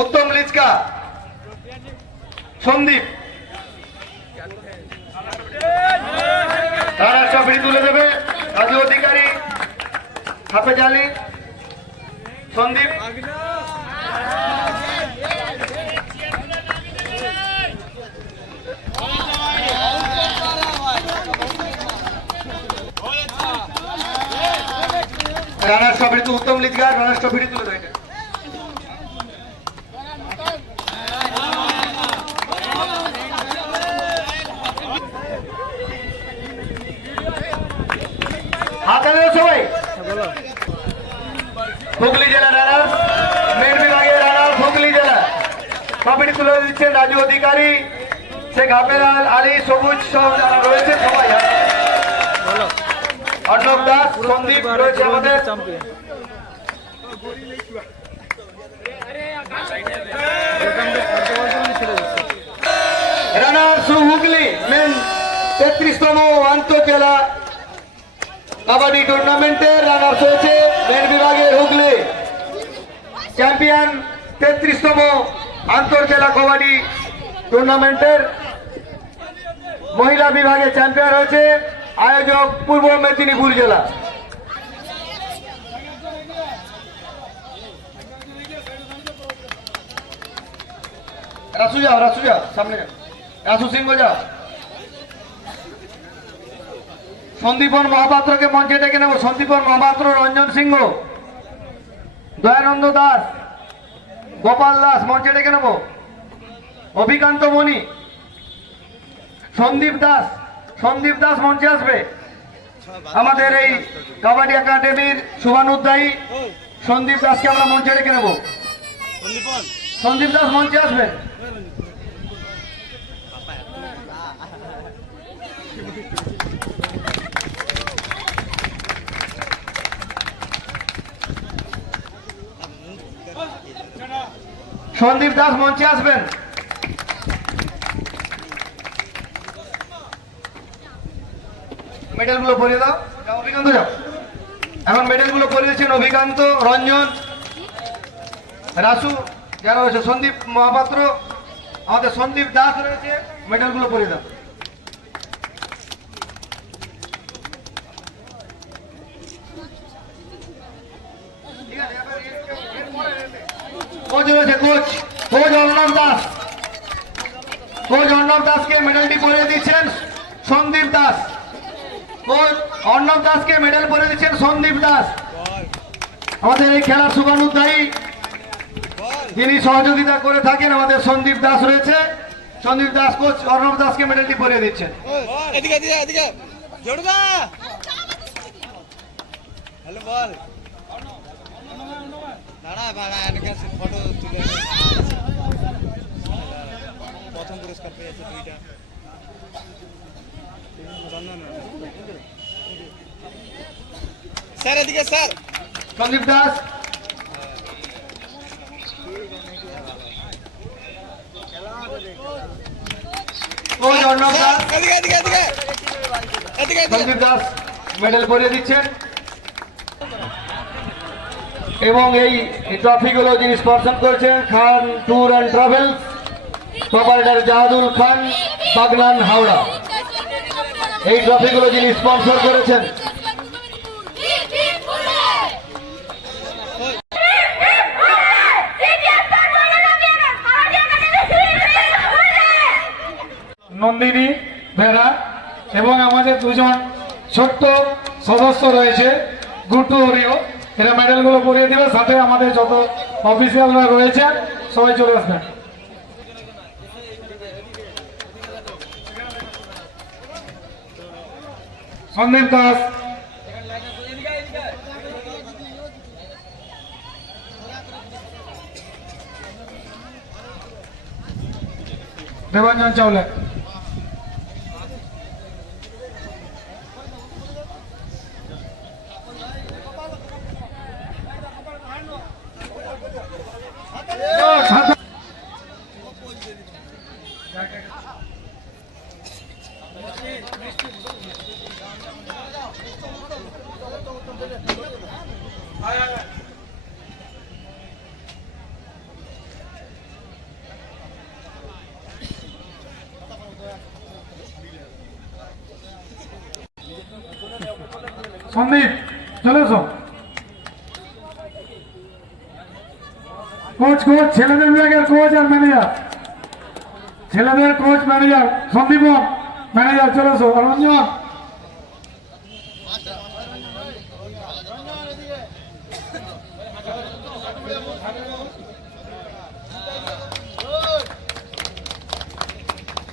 উত্তম লিচকা। Sandeep. Runners ট্রফিটি তুলে দেবে। রাজু অধিকারী, হাফেজ আলী। সন্দীপ। রানার্স ট্রফিটি উত্তম লিচকা রানার্স ট্রফিটি তুলে দেবে তুলে দিচ্ছেন রাজু অধিকারী শেখ হাফেজ আলী সবুজ সব যারা রয়েছে, সবাই অর্ণব দাস, সন্দীপ রয়েছে আমাদের। রানার্স হয়েছে চ্যাম্পিয়ন তেত্রিশতম আন্তর্জেলা কবাডি টুর্নামেন্টের মহিলা বিভাগে চ্যাম্পিয়ন হয়েছে আয়োজক পূর্ব মেদিনীপুর জেলা। রাসু যাও রাসু যাও, সামনে রাসু সিংহ যাও। সন্দীপন মহাপাত্রকে মঞ্চে ডেকে নেব। সন্দীপন মহাপাত্র, রঞ্জন সিংহ, দয়ানন্দ দাস। গোপাল দাস, মঞ্চে ডেকে নেব। অভিকান্ত মণি, সন্দীপ দাস সন্দীপ দাস মঞ্চে আসবে। আমাদের এই কাবাডি একাডেমির শুভানুদ্দায়ী সন্দীপ দাসকে আমরা মঞ্চে ডেকে নেব। সন্দীপ দাস মঞ্চে আসবেন। সন্দীপ দাস মঞ্চে আসবেন। মেডেলগুলো পরিয়ে দাও। অভিকান্ত যাও। এখন মেডেলগুলো পরিয়েছেন অভিকান্ত, রঞ্জন, রাসু, যারা রয়েছে, সন্দীপ মহাপাত্র, আমাদের সন্দীপ দাস রয়েছে। মেডেলগুলো পরিয়ে দাও ঠিক আছে, এবার এর- এরপরে কোচ রয়েছে coach coach Arnab Das coach Arnab দাসকে মেডেলটি পরিয়ে দিচ্ছেন সন্দীপ দাস। কোচ অর্ণব দাসকে মেডেল পরিয়ে দিচ্ছেন সন্দীপ দাস। আমাদের এই খেলার শুভানুধ্যায়ী যিনি সহযোগিতা করে থাকেন, আমাদের সন্দীপ দাস রয়েছে। সন্দীপ দাস, কোচ অর্ণব দাসকে মেডেলটি পরিয়ে দিচ্ছেন। দাঁড়া দাঁড়া ফটো তুলে নে। প্রথম পুরস্কার পেয়েছে দুইটা চন্দন স্যার এদিকে স্যার। সন্দীপ দাস। কোচ অর্ণব দাস। এদিকে এদিকে এদিকে। এদিকে এদিকে। সন্দীপ দাস মেডেল পরিয়ে দিচ্ছেন। এবং এই ট্রফিগুলো যিনি স্পর্শন করেছেন Khan tour and travels proprietor Jahadul Khan Bagnan Howrah. এই ট্রফিগুলো যিনি স্পন্সর করেছেন। নন্দিনী বেরা এবং আমাদের দুজন ছোট্ট সদস্য রয়েছে গুট্টু হরিও এরা মেডেলগুলো পরিয়ে দিবে, সাথে আমাদের যত অফিসিয়ালরা রয়েছে সবাই চলে আসবেন। সন্দীপ দাস দেবাঞ্জন চাওলা সন্দীপ, চলে এসো। কোচ কোচ, ছেলেদের বিভাগের কোচ আর ম্যানেজার ছেলেদের কোচ ম্যানেজার সন্দীপ ম্যানেজার চলে এসো। আর রঞ্জন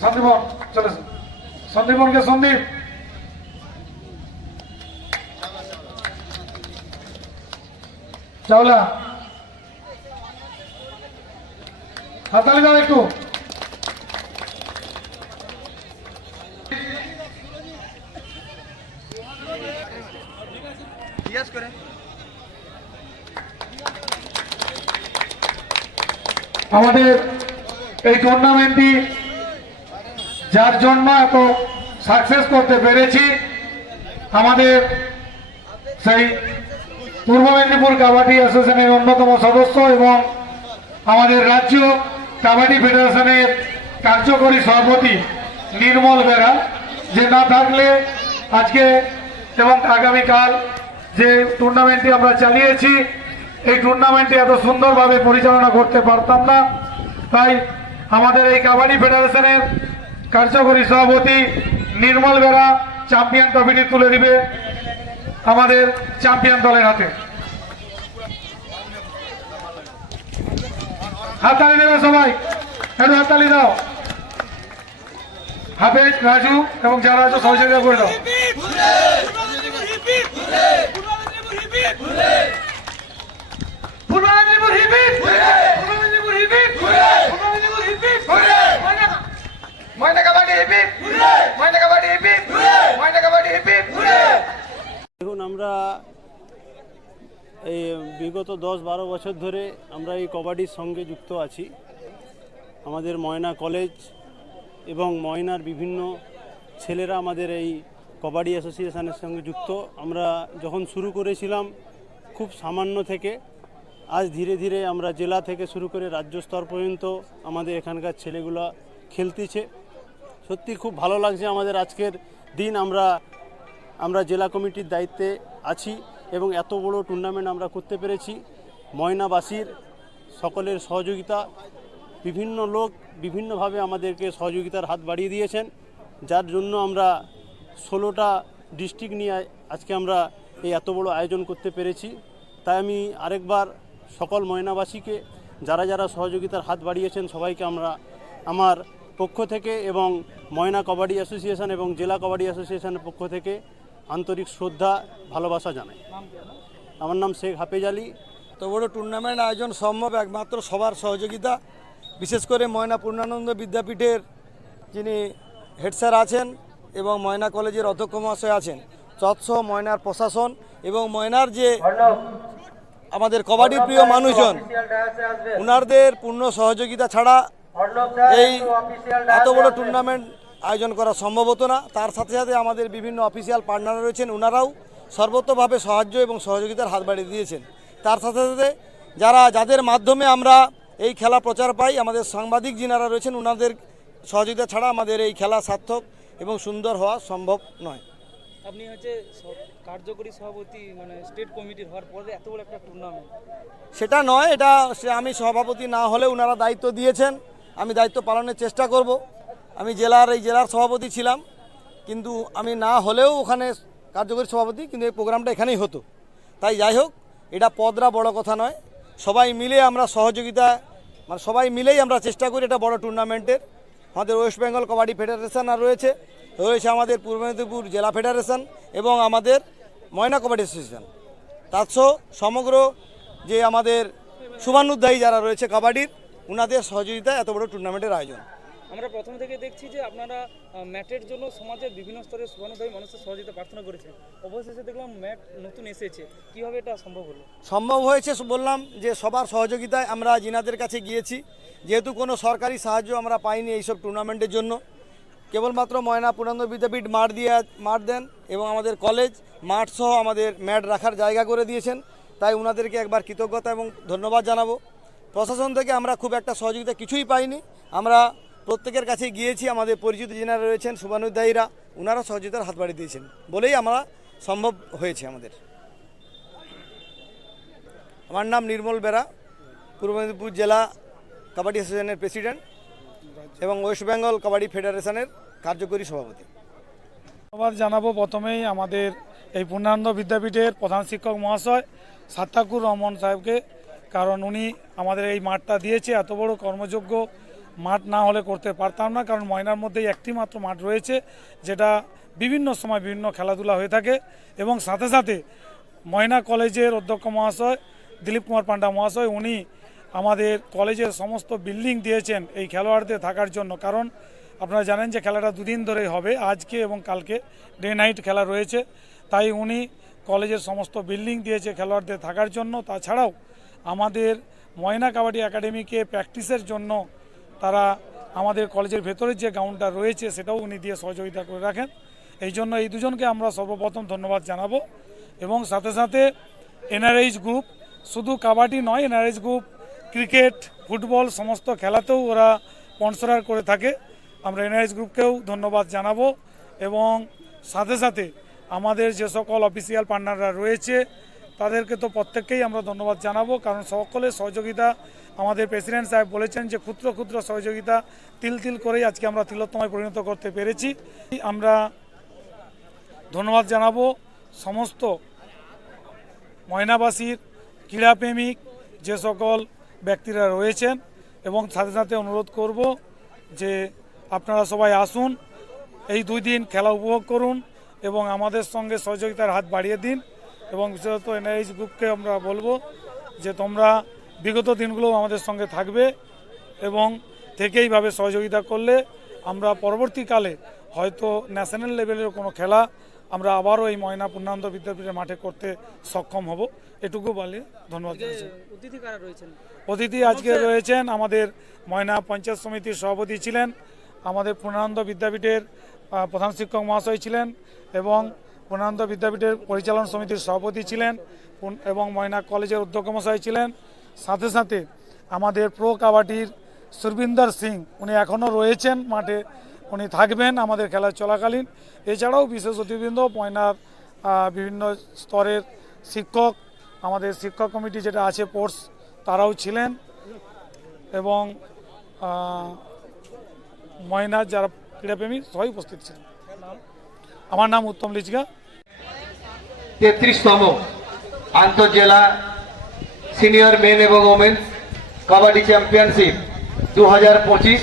সন্দীপন চলে এসো। সন্দীপনকে সন্দীপ। চাওলা। হাতালি দাও একটু। জিজ্ঞেস করে। আমাদের এই টুর্নামেন্টটি যার জন্য এত সাকসেস করতে পেরেছি আমাদের সেই পূর্ব মেদিনীপুর কাবাডি অ্যাসোসিয়েশনের অন্যতম সদস্য এবং আমাদের রাজ্য কাবাডি ফেডারেশনের কার্যকরী সভাপতি নির্মল বেরা, যে না থাকলে আজকে এবং আগামীকাল যে টুর্নামেন্টটি আমরা চালিয়েছি, এই টুর্নামেন্টটি এত সুন্দরভাবে পরিচালনা করতে পারতাম না। তাই আমাদের এই কাবাডি ফেডারেশনের কার্যকরী সভাপতি নির্মল বেরা, চ্যাম্পিয়ন ট্রফিটি তুলে দিবে। আমাদের চ্যাম্পিয়ন দলের হাতে হাততালি দেবে সবাই একটু হাততালি দাও হাফেজ রাজু এবং যারা আছো সহযোগিতা করে দাও মেদিনীপুর হিপিপ পূর্ব মেদিনীপুর হিপিপ পূর্ব মেদিনীপুর হিপিপ ময়না কাবাডি হিপিপ ময়না কাবাডি হিপিপ ময়না কাবাডি হিপিপ দেখুন আমরা এই বিগত দশ বারো বছর ধরে আমরা এই কবাডির সঙ্গে যুক্ত আছি। আমাদের ময়না কলেজ এবং ময়নার বিভিন্ন ছেলেরা আমাদের এই কবাডি অ্যাসোসিয়েশনের সঙ্গে যুক্ত। আমরা যখন শুরু করেছিলাম খুব সামান্য থেকে, আজ ধীরে ধীরে আমরা জেলা থেকে শুরু করে রাজ্য স্তর পর্যন্ত আমাদের এখানকার ছেলেগুলো খেলতেছে। সত্যি খুব ভালো লাগছে আমাদের আজকের দিন। আমরা আমরা জেলা কমিটির দায়িত্বে আছি এবং এত বড় টুর্নামেন্ট আমরা করতে পেরেছি। ময়নাবাসীর সকলের সহযোগিতা, বিভিন্ন লোক বিভিন্নভাবে আমাদেরকে সহযোগিতার হাত বাড়িয়ে দিয়েছেন। যার জন্য আমরা ষোলোটা ডিস্ট্রিক্ট নিয়ে আজকে আমরা এই এত বড় আয়োজন করতে পেরেছি। তাই আমি আরেকবার সকল ময়নাবাসীকে, যারা যারা সহযোগিতার হাত বাড়িয়েছেন, সবাইকে আমরা আমার পক্ষ থেকে এবং ময়না কবাডি অ্যাসোসিয়েশন এবং জেলা কবাডি অ্যাসোসিয়েশনের পক্ষ থেকে আন্তরিক শ্রদ্ধা ভালোবাসা জানাই। আমার নাম শেখ হাফেজ আলী। তো বড় টুর্নামেন্ট আয়োজন সম্ভব একমাত্র সবার সহযোগিতা বিশেষ করে ময়না পূর্ণানন্দ বিদ্যাপীঠের যিনি হেড স্যার আছেন এবং ময়না কলেজের অধ্যক্ষ মহাশয় আছেন। তৎসহ ময়নার প্রশাসন এবং ময়নার যে আমাদের কবাডি প্রিয় মানুষজন উনারদের পূর্ণ সহযোগিতা ছাড়া এই এত বড় টুর্নামেন্ট আয়োজন করা সম্ভব হতো না। তার সাথে সাথে আমাদের বিভিন্ন অফিসিয়াল পার্টনার রয়েছেন ওনারাও সর্বতভাবে সাহায্য এবং সহযোগিতার হাত বাড়িয়ে দিয়েছেন। তার সাথে সাথে যারা যাদের মাধ্যমে আমরা এই খেলা প্রচার পাই আমাদের সাংবাদিক যিনারা রয়েছেন ওনাদের সহযোগিতা ছাড়া আমাদের এই খেলা সার্থক এবং সুন্দর হওয়া সম্ভব নয়। আপনি হচ্ছে কার্যকরী সভাপতি মানে স্টেট কমিটির হওয়ার পরে এত বড় একটা টুর্নামেন্ট সেটা নয় এটা সে আমি সভাপতি না হলে ওনারা দায়িত্ব দিয়েছেন। আমি দায়িত্ব পালনের চেষ্টা করব। আমি জেলার এই জেলার সভাপতি ছিলাম, কিন্তু আমি না হলেও ওখানে কার্যকরী সভাপতি, কিন্তু এই প্রোগ্রামটা এখানেই হতো। তাই যাই হোক, এটা পদরা বড় কথা নয়। সবাই মিলে আমরা সহযোগিতা মানে সবাই মিলেই আমরা চেষ্টা করি এটা বড় টুর্নামেন্টের। আমাদের ওয়েস্ট বেঙ্গল কবাডি ফেডারেশন আর রয়েছে রয়েছে আমাদের পূর্ব মেদিনীপুর জেলা ফেডারেশন এবং আমাদের ময়না কবাডি অ্যাসোসিয়েশন। তাৎসহ সমগ্র যে আমাদের শুভানুধ্যায়ী যারা রয়েছে কাবাডির ওনাদের সহযোগিতায় এত বড় টুর্নামেন্টের আয়োজন। আমরা প্রথম থেকে দেখছি যে আপনারা ম্যাটের জন্য সমাজের বিভিন্ন স্তরের শুভানুধায়ী মানুষের সহযোগিতা প্রার্থনা করেছেন। অবশেষে দেখলাম ম্যাট নতুন এসেছে। কীভাবে এটা সম্ভব হলো? সম্ভব হয়েছে বললাম যে সবার সহযোগিতায় আমরা জিনাদের কাছে গিয়েছি। যেহেতু কোনো সরকারি সাহায্য আমরা পাইনি এইসব টুর্নামেন্টের জন্য। কেবলমাত্র ময়না পূর্ণানন্দ বিদ্যাপীঠ মাঠ দিয়ে, মাঠ দেন এবং আমাদের কলেজ, মাঠ সহ আমাদের ম্যাট রাখার জায়গা করে দিয়েছেন। তাই ওনাদেরকে একবার কৃতজ্ঞতা এবং ধন্যবাদ জানাব। প্রশাসন থেকে আমরা খুব একটা সহযোগিতা কিছুই পাইনি। আমরা প্রত্যেকের কাছে গিয়েছি, আমাদের পরিচিত যিনারা রয়েছেন শুভানুদ্দায়ীরা ওনারা সহযোগিতার হাত বাড়িয়ে দিয়েছেন। বলেই আমরা সম্ভব হয়েছে আমাদের। আমার নাম নির্মল বেরা, পূর্ব মেদিনীপুর জেলা কাবাডি অ্যাসোসিয়েশনের প্রেসিডেন্ট এবং ওয়েস্ট বেঙ্গল কাবাডি ফেডারেশনের কার্যকরী সভাপতি। ধন্যবাদ জানাব প্রথমেই আমাদের এই পূর্ণানন্দ বিদ্যাপীঠের প্রধান শিক্ষক মহাশয়, সাত্তাকুর রহমান সাহেবকে, কারণ উনি আমাদের এই মাঠটা দিয়েছে, এত বড় কর্মযোগ্য মাঠ না হলে করতে পারতাম না, কারণ ময়নার মধ্যেই একটি মাত্র মাঠ রয়েছে, যেটা বিভিন্ন সময় বিভিন্ন খেলাধুলা হয়ে থাকে। এবং সাথে সাথে ময়না কলেজের অধ্যক্ষ মহাশয়, দিলীপ কুমার পান্ডা মহাশয়, উনি আমাদের কলেজের সমস্ত বিল্ডিং দিয়েছেন এই খেলোয়াড়দের থাকার জন্য। কারণ আপনারা জানেন যে খেলাটা দুদিন ধরেই হবে, আজকে এবং কালকে ডে নাইট খেলা রয়েছে। তাই উনি কলেজের সমস্ত বিল্ডিং দিয়েছে খেলোয়াড়দের থাকার জন্য। তাছাড়াও আমাদের ময়না কাবাডি একাডেমিকে প্র্যাকটিসের জন্য তারা আমাদের কলেজের ভেতরের যে গ্রাউন্ডটা রয়েছে সেটাও উনি দিয়ে সহযোগিতা করে রাখেন। এই জন্য এই দুজনকে আমরা সর্বপ্রথম ধন্যবাদ জানাব এবং সাথে সাথে এনআরএইচ গ্রুপ শুধু কাবাডি নয়, এনআরএইচ গ্রুপ ক্রিকেট ফুটবল সমস্ত খেলাতেও ওরা স্পন্সরার করে থাকে। আমরা এনআরএইচ গ্রুপকেও ধন্যবাদ জানাব এবং সাথে সাথে আমাদের যে সকল অফিসিয়াল পার্টনাররা রয়েছে তাদেরকে তো প্রত্যেককেই আমরা ধন্যবাদ জানাব, কারণ সকলের সহযোগিতা, আমাদের প্রেসিডেন্ট সাহেব বলেছেন যে ক্ষুদ্র ক্ষুদ্র সহযোগিতা তিল তিল করেই আজকে আমরা তিলোত্তমায় পরিণত করতে পেরেছি। আমরা ধন্যবাদ জানাব সমস্ত ময়নাবাসীর, ক্রীড়াপ্রেমিক, যে সকল ব্যক্তিরা রয়েছেন এবং সাথে সাথে অনুরোধ করব যে আপনারা সবাই আসুন, এই দুই দিন খেলা উপভোগ করুন এবং আমাদের সঙ্গে সহযোগিতার হাত বাড়িয়ে দিন। এবং বিশেষত এনআইএস গ্রুপকে আমরা বলব যে তোমরা বিগত দিনগুলো আমাদের সঙ্গে থাকবে এবং থেকে এইভাবে সহযোগিতা করলে আমরা পরবর্তীকালে হয়তো ন্যাশনাল লেভেলের কোনো খেলা আমরা আবারও এই ময়না পূর্ণানন্দ বিদ্যাপীঠের মাঠে করতে সক্ষম হব। এটুকু বলে ধন্যবাদ অতিথি আজকে রয়েছেন আমাদের ময়না পঞ্চায়েত সমিতির সভাপতি ছিলেন আমাদের পূর্ণানন্দ বিদ্যাপীঠের প্রধান শিক্ষক মহাশয় ছিলেন এবং পূর্ণানন্দ বিদ্যাপীঠের পরিচালন সমিতির সভাপতি ছিলেন এবং ময়না কলেজের অধ্যক্ষ মশাই ছিলেন। সাথে সাথে আমাদের প্রো কাবাডির সুরবিন্দর সিং, উনি এখনও রয়েছেন মাঠে। উনি থাকবেন আমাদের খেলা চলাকালীন। এছাড়াও বিশেষ অতিবৃন্দ ময়নার বিভিন্ন স্তরের শিক্ষক, আমাদের শিক্ষক কমিটি যেটা আছে পোর্টস তারাও ছিলেন। এবং ময়নার যারা ক্রীড়াপ্রেমী, সবাই উপস্থিত ছিলেন। আমার নাম উত্তম লিচগা তেত্রিশতম আন্তঃজেলা সিনিয়র মেন এবং ওমেন কাবাডি চ্যাম্পিয়নশিপ দু হাজার পঁচিশ।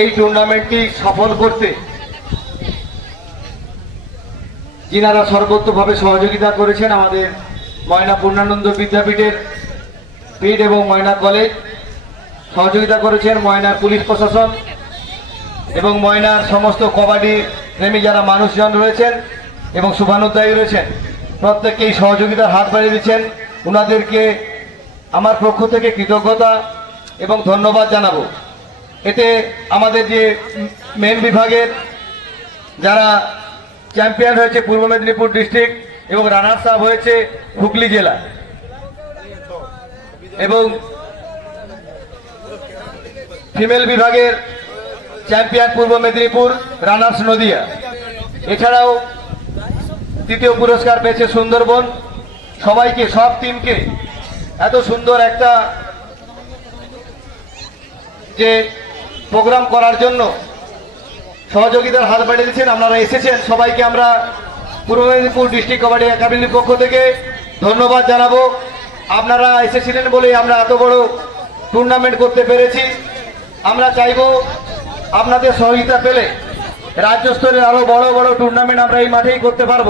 এই টুর্নামেন্টটি সফল করতে যিনারা সর্বোত্তভাবে সহযোগিতা করেছেন আমাদের ময়না পূর্ণানন্দ বিদ্যাপীঠের পিঠ এবং ময়না কলেজ সহযোগিতা করেছেন ময়নার পুলিশ প্রশাসন এবং ময়নার সমস্ত কবাডি প্রেমী যারা মানুষজন রয়েছেন এবং শুভানুদ্দায়ী রয়েছেন প্রত্যেককেই সহযোগিতার হাত বাড়িয়ে দিচ্ছেন। ওনাদেরকে আমার পক্ষ থেকে কৃতজ্ঞতা এবং ধন্যবাদ জানাব। এতে আমাদের যে মেন বিভাগের যারা চ্যাম্পিয়ন হয়েছে পূর্ব মেদিনীপুর ডিস্ট্রিক্ট এবং রানার্স আপ হয়েছে হুগলি জেলা। এবং ফিমেল বিভাগের চ্যাম্পিয়ন পূর্ব মেদিনীপুর রানার্স নদিয়া। এছাড়াও তৃতীয় পুরস্কার পেয়েছে সুন্দরবন। সবাইকে, সব টিমকে এত সুন্দর একটা যে প্রোগ্রাম করার জন্য সহযোগিতার হাত বাড়িয়ে দিচ্ছেন আপনারা এসেছেন। সবাইকে আমরা পূর্ব মেদিনীপুর ডিস্ট্রিক্ট কবাডি একাডেমির পক্ষ থেকে ধন্যবাদ জানাব। আপনারা এসেছিলেন বলেই আমরা এত বড় টুর্নামেন্ট করতে পেরেছি। আমরা চাইব আপনাদের সহযোগিতা পেলে রাজ্য স্তরে আরও বড় বড় টুর্নামেন্ট আমরা এই মাঠেই করতে পারব।